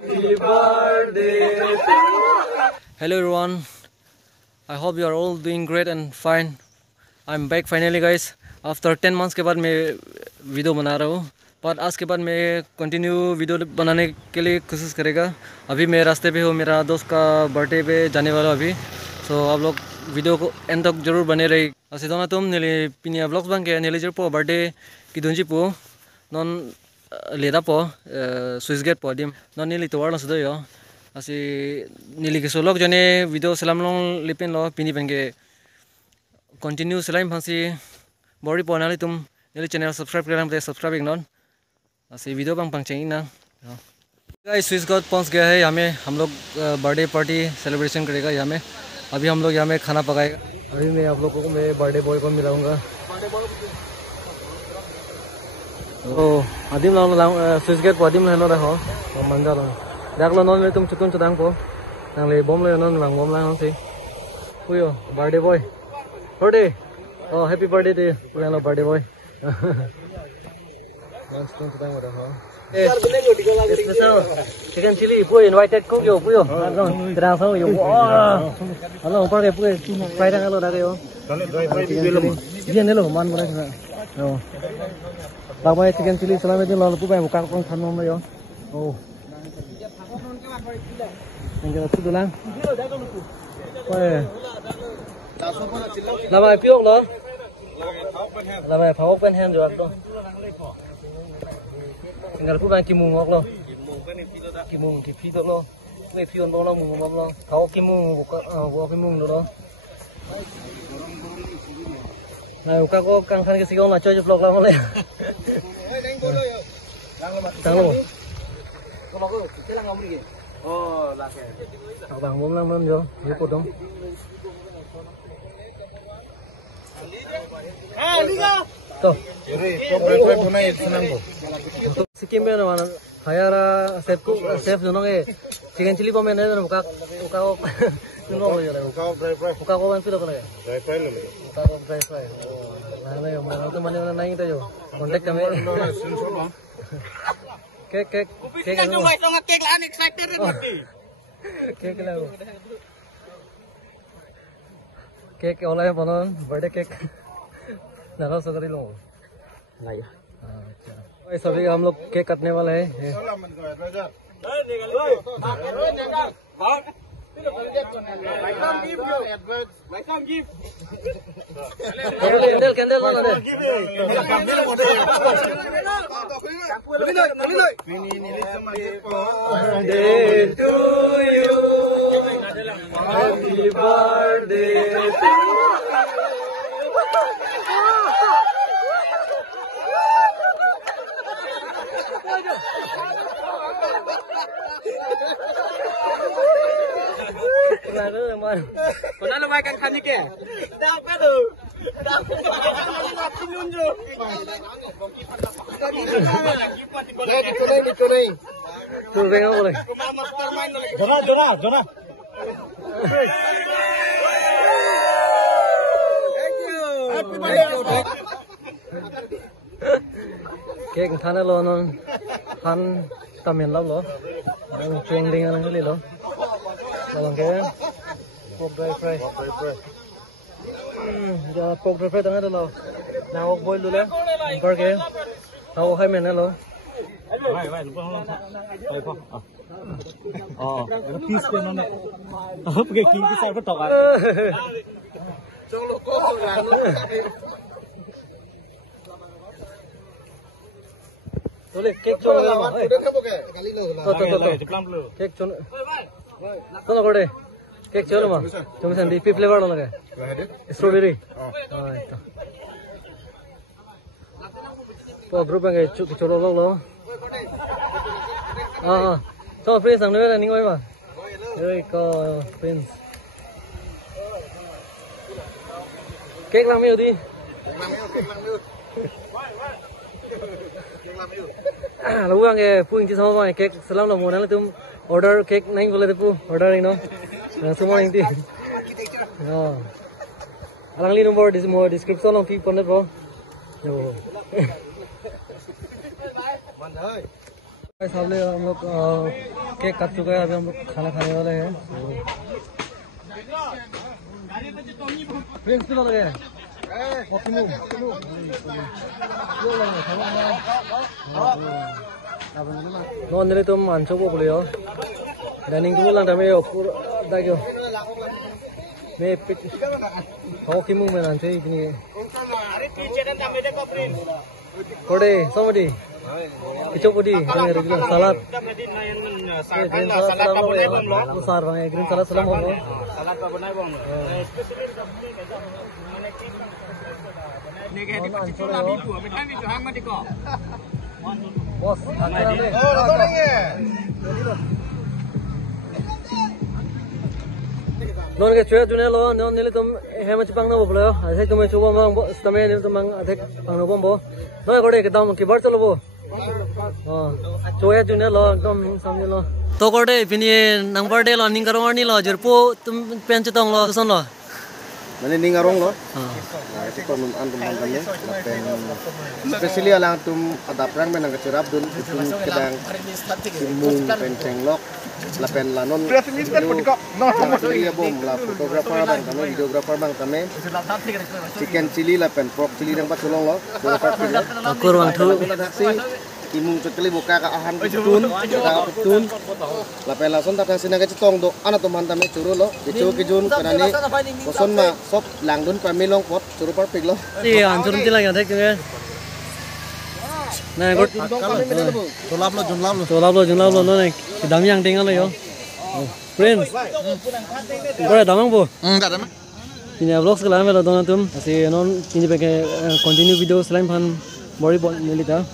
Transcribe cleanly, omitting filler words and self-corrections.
Happy birthday. Hello everyone. I hope you are all doing great and fine. I'm back finally guys. After 10 months के बाद मैं वीडियो बना रहा हूँ. पर आज के बाद मैं कंटिन्यू वीडियो बनाने के लिए कोशिश करेगा. अभी मैं रास्ते पे हूँ, मेरा दोस्त का बर्थडे पे जाने वाला अभी. So आप लोग वीडियो को एंड तक जरूर बने रही. Asi dona तुम नेले पिनिया ब्लॉग्स बन के नेले जरूर पो बर्थडे की दुंजी पो नॉन लेदा पो स्विच गेट पो डिम नॉन नेली तो वाला सुधो यो. Asi नेली के सोलक जने वीडियो सलाम लोग लिपिन लो पिनी बन के कंटिन्यू सलाम फांसी बॉडी पो नाले तुम नेले चैनल सब्सक्राइब करना मत सब्सक्राइब इग्नोर. Asi वीडियो बंग पंग चाहिए ना. गाइस स्विच गेट पहुंच गया है. यहाँ हम लोग बर्थडे पार्टी सेलिब्रेशन करेगा. यहाँ में अभी हम लोग यहाँ में खाना पकाएगा. अभी मैं आप लोगों को मैं बर्थडे बॉय को मिलाऊंगा. तो आदिम लाओ स्विच गेट को आदिम लाओ ना हो मंजा लो देख लो नॉन ले तुम चुटुन चुदांग को नांगले बम ले नॉन लांग बम लांग से पुयो birthday boy birthday oh happy birthday to you puyo birthday boy बस तुम चुदांग मत हो chicken chili puyo invited cook yo puyo terang sao yo hello ऊपर के पुयो फ्राई रंग लो डाले हो ये ने लो मान बना हो Bapaknya chicken chili selama ini lalu pupai buka kong kanong mo yo. Oh. Enggak tu dulu lang. Wah. Lama piok lo. Lama phao pen hand jo to. Enggak pupai kimung ngok lo. Kimung ki pi to lo. Pupai pion lo lo mung ngok lo. Phao kimung buka kimung lo. Này các cô căng khăn cái xí con là chơi chụp vlog lắm lên. Tăng luôn. Bang bom lắm vô, vô cột không? Tuh. Sikim bên mà Hayara chef जो नोगे chicken chili bom में नहीं तो उका nó rồi rồi uka ko ban pilo ko lagi dry fry lo uka ko dry fry nah yo mana to mane na nai to yo contact kami cake kan jo mai tong cake la unexpected cake la cake oleh bonon birthday cake नारा सगरी लो नहीं अच्छा सभी हम लोग केक काटने वाले हैं कैंडल वाला birthday to you happy birthday Pernah lumayan kan kan ke? Dapat tu. Dapat. Pinun je. Dicolai. Tu tengok boleh. Jona. Thank you. Happy birthday. Kek thana lo non. Han tamen lo lo. Chuang ding ang ngali lo. Lalang ke. Pork dry fry. Giờ pork dry fry tengah tu lo. Nào boil dulu ya. Bar ke. Tahu hai men lo. Vai, lupa lo. Boleh kok. Oh, piece ke nona. Apa ke king piece apa tok ah. Jong lo ko lah. Boleh cake chon lo. Udah kamu ke? Kali lo. Tuh. Cake chon. Kono kode. Cake chon mah. Cuma sandi pi flavor lo lagi. Strawberry. Oh, itu. Po group yang kayak cholo lo. So friends ang nila ning oi ma. Oi ko friends. Cake lang miu di. Lalu ang puing ci sama mai cake salam lo mo na tum order cake naing boleh tu order ino. Semua yang ti. Oh. Alang li nomor description long ti pon bro. Yo. Mandai. सामने हम लोग केक काट चुका है, अभी हम लोग खाना खाने वाले हैं। ड्रिंक्स तो लगे non nilai tuh manco kok beliau dining tuh lang kami opur dah kyo me pit kau kimu me nanti ini kode sama di kicau kodi regular salad green salad selama besar bang green salad selama apa salad apa benar bang ini kayak di kecil lah bibu, macam ni tu hang mati kok. Bos, ada ni. Oh, orang ni. Non ke cuy dunia lo, non nilai tum hemat cipang na boleh yo. Asal tum coba mang, stamina nilai tum mang adek pang na bombo. Non kode kita mau kibar calo bo. Cuy dunia lo, tum sambil lo. To kode ini nang birthday lo, ning karong ni lo, jerpo tum pencu tong lo, tuson lo. Mana ni ngarong lo? Itu permintaan teman-temannya. Especially alang tum ada perang menang kecurap dun itu kedang simung penceng lok lapen lanon. Dia bom la fotografer bang kami videografer bang kami. Chicken chili lapen pork chili yang pas sulong lo. Akur bang tu. Imung cekali buka ke ahan petun, petun. Lapen lason tak kasih naga cetong do. Anak teman-teman curu lo. Itu kijun karena ni koson ma sop langdun pamilong pot curu perfect lo. Iya, hancur nanti lagi ada kaya. Nah, got. Tolap lo, no nih. Kita yang tinggal lo yo. Friends, boleh damang bu? Enggak damang. Ini vlog sekalian melo donat tum. Asih non ini pakai continue video selain pan body nilita.